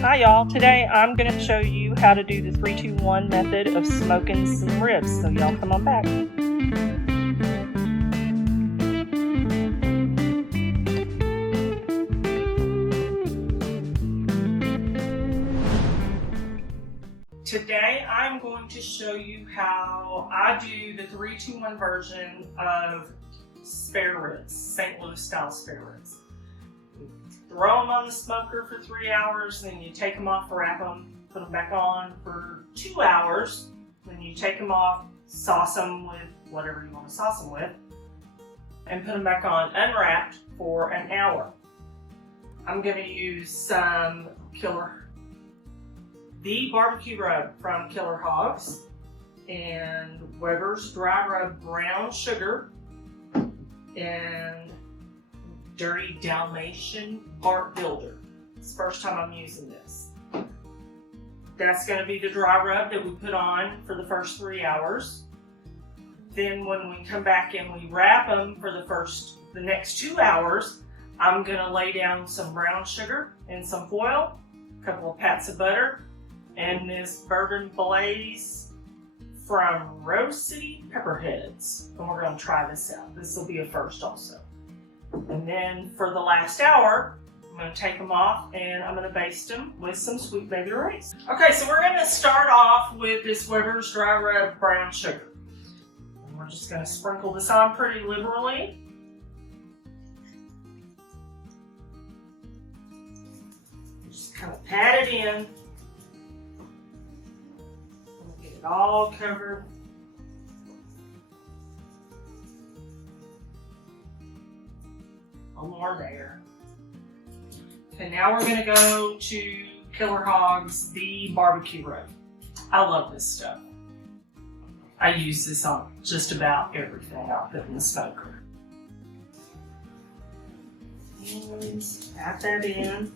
Hi y'all, today I'm going to show you how to do the 3-2-1 method of smoking some ribs, so y'all come on back. Today I'm going to show you how I do the 3-2-1 version of spare ribs, St. Louis style spare ribs. Throw them on the smoker for 3 hours, then you take them off, wrap them, put them back on for 2 hours, then you take them off, sauce them with whatever you want to sauce them with, and put them back on unwrapped for an hour. I'm going to use some the barbecue rub from Killer Hogs and Weber's dry rub brown sugar and Dirty Dalmatian bark builder. It's the first time I'm using this. That's going to be the dry rub that we put on for the first 3 hours. Then when we come back and we wrap them for the next 2 hours, I'm going to lay down some brown sugar and some foil, a couple of pats of butter, and this bourbon blaze from Rose City Pepperheads. And we're going to try this out. This will be a first also. And then for the last hour, I'm going to take them off and I'm going to baste them with some sweet baby rays. Okay, so we're going to start off with this Weber's dry rub brown sugar. And we're just going to sprinkle this on pretty liberally. Just kind of pat it in. Get it all covered. More there. Okay, now we're going to go to Killer Hogs, the barbecue rub. I love this stuff. I use this on just about everything I put in the smoker. And add that in.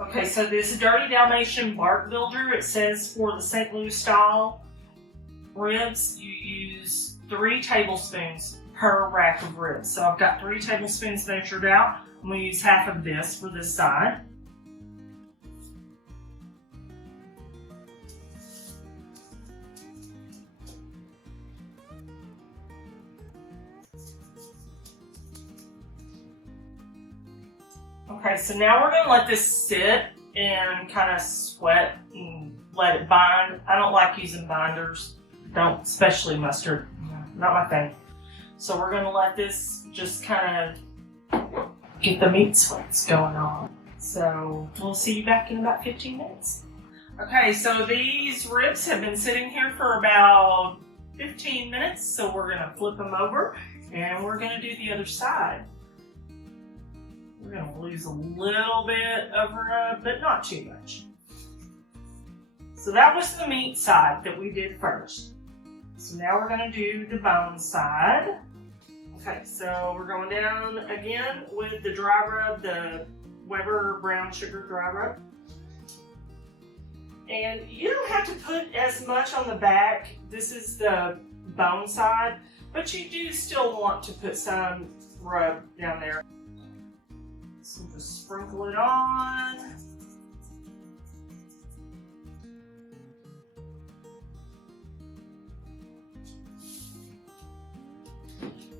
Okay, so this Dirty Dalmatian bark builder, it says for the St. Louis style ribs, you use 3 tablespoons per rack of ribs. So I've got 3 tablespoons measured out. I'm going to use half of this for this side. Okay, so now we're going to let this sit and kind of sweat and let it bind. I don't like using binders. Don't, especially mustard. Not my thing. So we're going to let this just kind of get the meat sweats going on. So we'll see you back in about 15 minutes. Okay, so these ribs have been sitting here for about 15 minutes. So we're going to flip them over and we're going to do the other side. We're going to lose a little bit of rub, but not too much. So that was the meat side that we did first. So now we're going to do the bone side. Okay, so we're going down again with the dry rub, the Weber brown sugar dry rub. And you don't have to put as much on the back. This is the bone side, but you do still want to put some rub down there. So just sprinkle it on.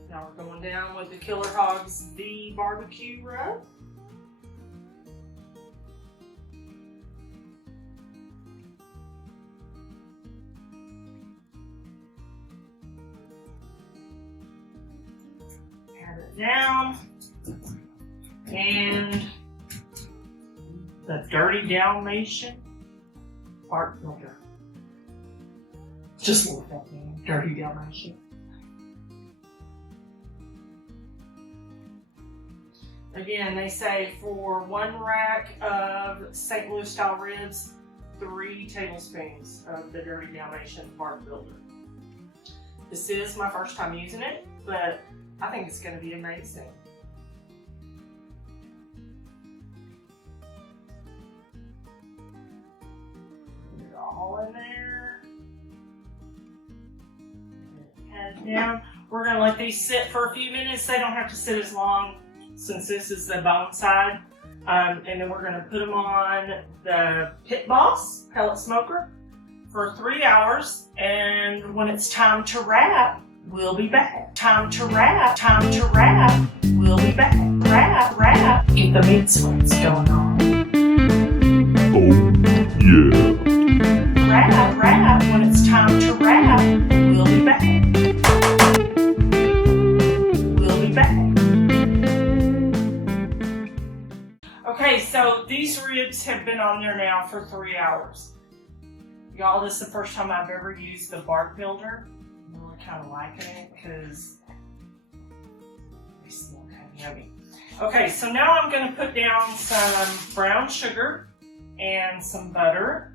Now we're going down with the Killer Hogs, the barbecue rub. Pat it down. And the Dirty Dalmatian bark builder. Just look at that name, Dirty Dalmatian. Again, they say for 1 rack of St. Louis style ribs, 3 tablespoons of the Dirty Dalmatian bark builder. This is my first time using it, but I think it's going to be amazing. Put it all in there. Pat it down. We're going to let these sit for a few minutes. They don't have to sit as long since this is the bone side. And then we're going to put them on the Pit Boss pellet smoker for 3 hours. And when it's time to wrap, we'll be back. Time to wrap, we'll be back. Wrap, get the meat sweats going on. Oh, yeah. Wrap, when it's time to wrap, we'll be back. We'll be back. Okay, so these ribs have been on there now for 3 hours. Y'all, this is the first time I've ever used the bark builder. I'm really kind of liking it because they smell kind of yummy. Okay, so now I'm going to put down some brown sugar and some butter.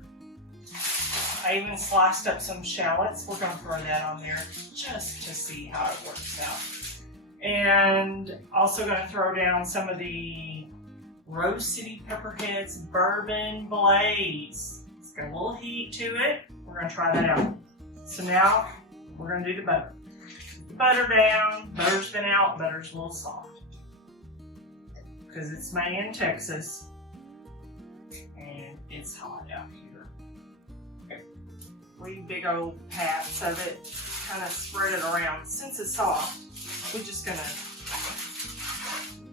I even sliced up some shallots. We're going to throw that on there just to see how it works out. And also going to throw down some of the Rose City Pepperheads Bourbon Blaze. It's got a little heat to it. We're going to try that out. So now we're going to do the butter. Put the butter down. Butter's been out. Butter's a little soft because it's May in Texas and it's hot out here. Okay. 3 big old pats of it. Kind of spread it around. Since it's soft, we're just going to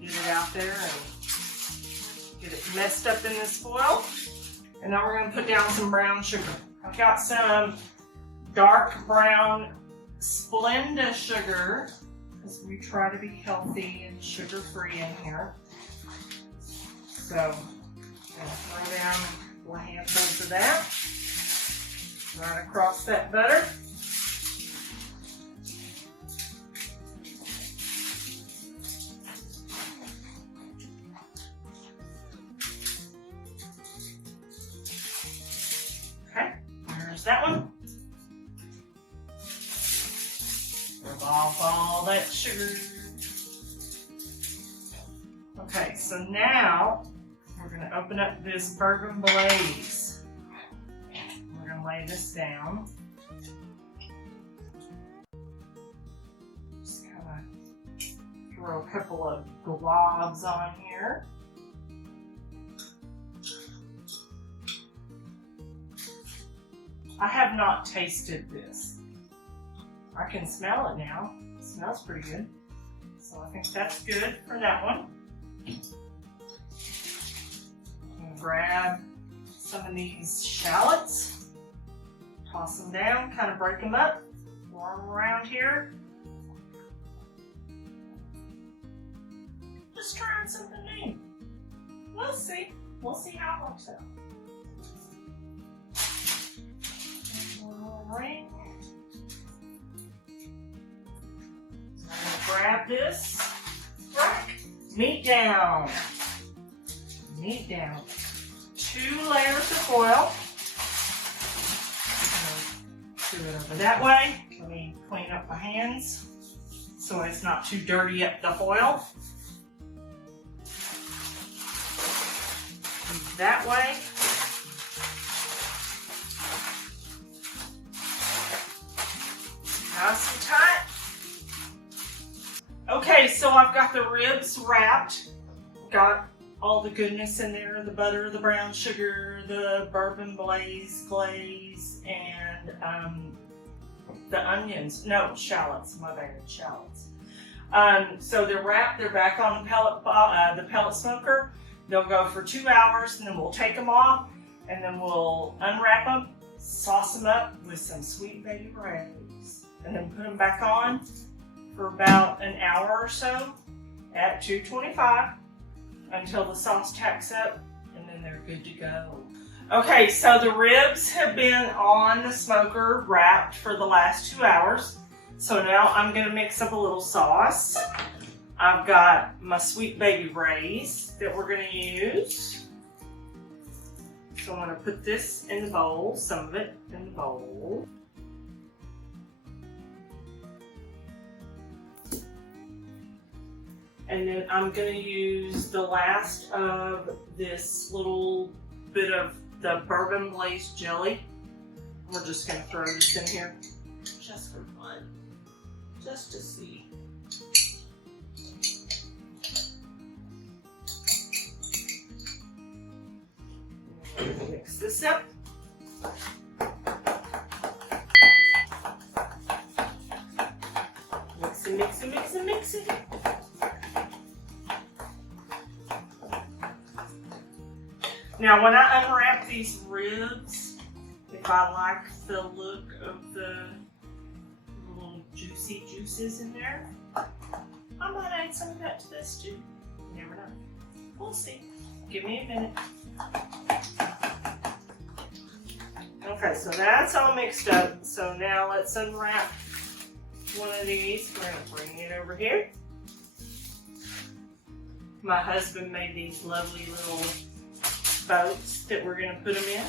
get it out there and get it messed up in this foil. And now we're going to put down some brown sugar. I've got some dark brown Splenda sugar because we try to be healthy and sugar-free in here. So I'm going to throw down a handful of that right across that butter. That one. Rub off all that sugar. Okay, so now we're going to open up this Bourbon Blaze. We're going to lay this down. Just kind of throw a couple of globs on here. I have not tasted this. I can smell it now. It smells pretty good. So I think that's good for that one. I'm going to grab some of these shallots, toss them down, kind of break them up, pour them around here. Just trying something new. We'll see. We'll see how it works out. Ring. So I'm going to grab this, meat down, 2 layers of foil. Do it over that way. Let me clean up my hands so it's not too dirty up the foil. That way. Nice and tight. Okay, so I've got the ribs wrapped. Got all the goodness in there, the butter, the brown sugar, the Bourbon Blaze glaze, and the onions. No, shallots, my bad, shallots. So they're wrapped, they're back on the pellet smoker. They'll go for 2 hours and then we'll take them off and then we'll unwrap them, sauce them up with some Sweet Baby Ray's. And then put them back on for about an hour or so at 225 until the sauce tacks up, and then they're good to go. Okay, so the ribs have been on the smoker wrapped for the last 2 hours. So now I'm going to mix up a little sauce. I've got my Sweet Baby Ray's that we're going to use. So I'm going to put this in the bowl, some of it in the bowl. And then I'm going to use the last of this little bit of the Bourbon Blaze jelly. We're just going to throw this in here just for fun, just to see. Mix this up. Mix it, mix it, mix it, mix it. Now, when I unwrap these ribs, if I like the look of the little juicy juices in there, I might add some of that to this too. You never know. We'll see. Give me a minute. Okay, so that's all mixed up. So now let's unwrap one of these. We're gonna bring it over here. My husband made these lovely little boats that we're gonna put them in.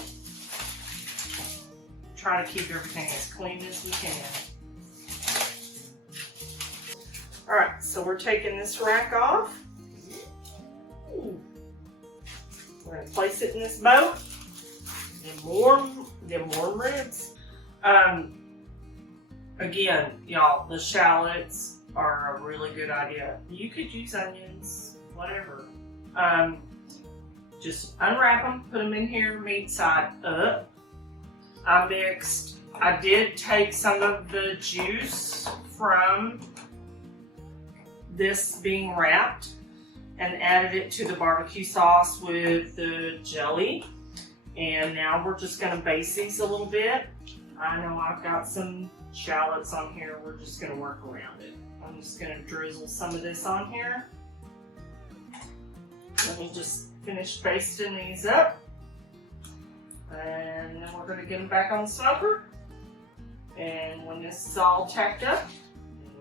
Try to keep everything as clean as we can. All right, so we're taking this rack off. We're gonna place it in this boat. Them warm ribs. Again, y'all, the shallots are a really good idea. You could use onions, whatever. Just unwrap them, put them in here, meat side up. I did take some of the juice from this being wrapped and added it to the barbecue sauce with the jelly. And now we're just gonna baste these a little bit. I know I've got some shallots on here. We're just gonna work around it. I'm just gonna drizzle some of this on here. Let me just finish basting these up. And then we're gonna get them back on the smoker. And when this is all tacked up,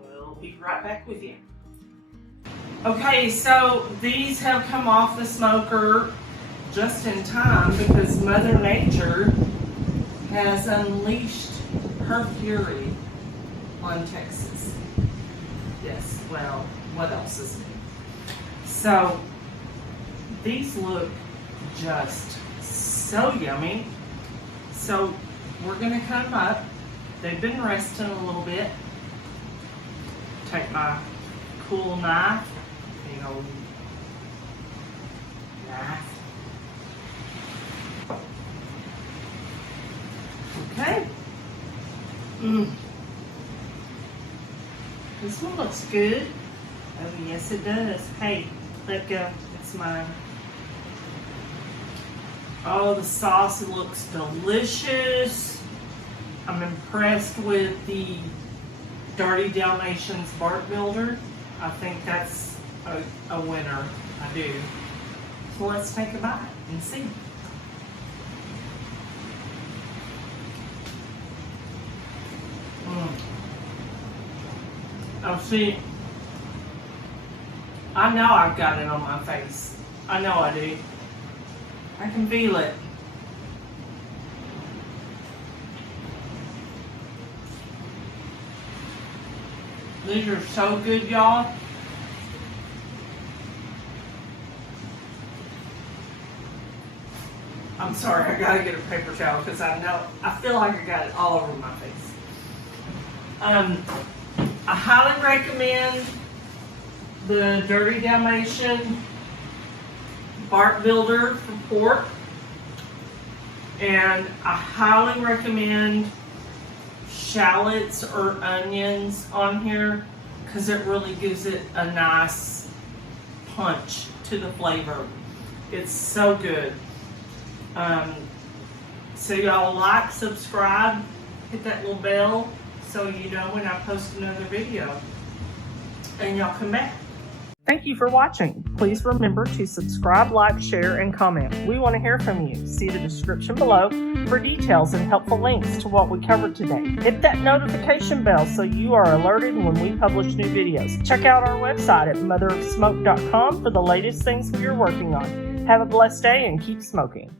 we'll be right back with you. Okay, so these have come off the smoker just in time because Mother Nature has unleashed her fury on Texas. Yes, well, what else is new? So these look just so yummy. So we're gonna cut them up. They've been resting a little bit. Take my cool knife, big old knife. Okay. This one looks good. Oh yes it does. Hey, let go. It's mine. Oh, the sauce looks delicious. I'm impressed with the Dirty Dalmatians bark builder. I think that's a winner. I do. So let's take a bite and see. Oh, see, I know I've got it on my face. I know I do. I can feel it. These are so good, y'all. I'm sorry, I gotta get a paper towel because I feel like I got it all over my face. I highly recommend the Dirty Dalmatian bark builder for pork, and I highly recommend shallots or onions on here because it really gives it a nice punch to the flavor. It's so good. So y'all like, subscribe, hit that little bell so you know when I post another video, and y'all come back. Thank you for watching. Please remember to subscribe, like, share, and comment. We want to hear from you. See the description below for details and helpful links to what we covered today. Hit that notification bell so you are alerted when we publish new videos. Check out our website at motherofsmoke.com for the latest things we are working on. Have a blessed day and keep smoking.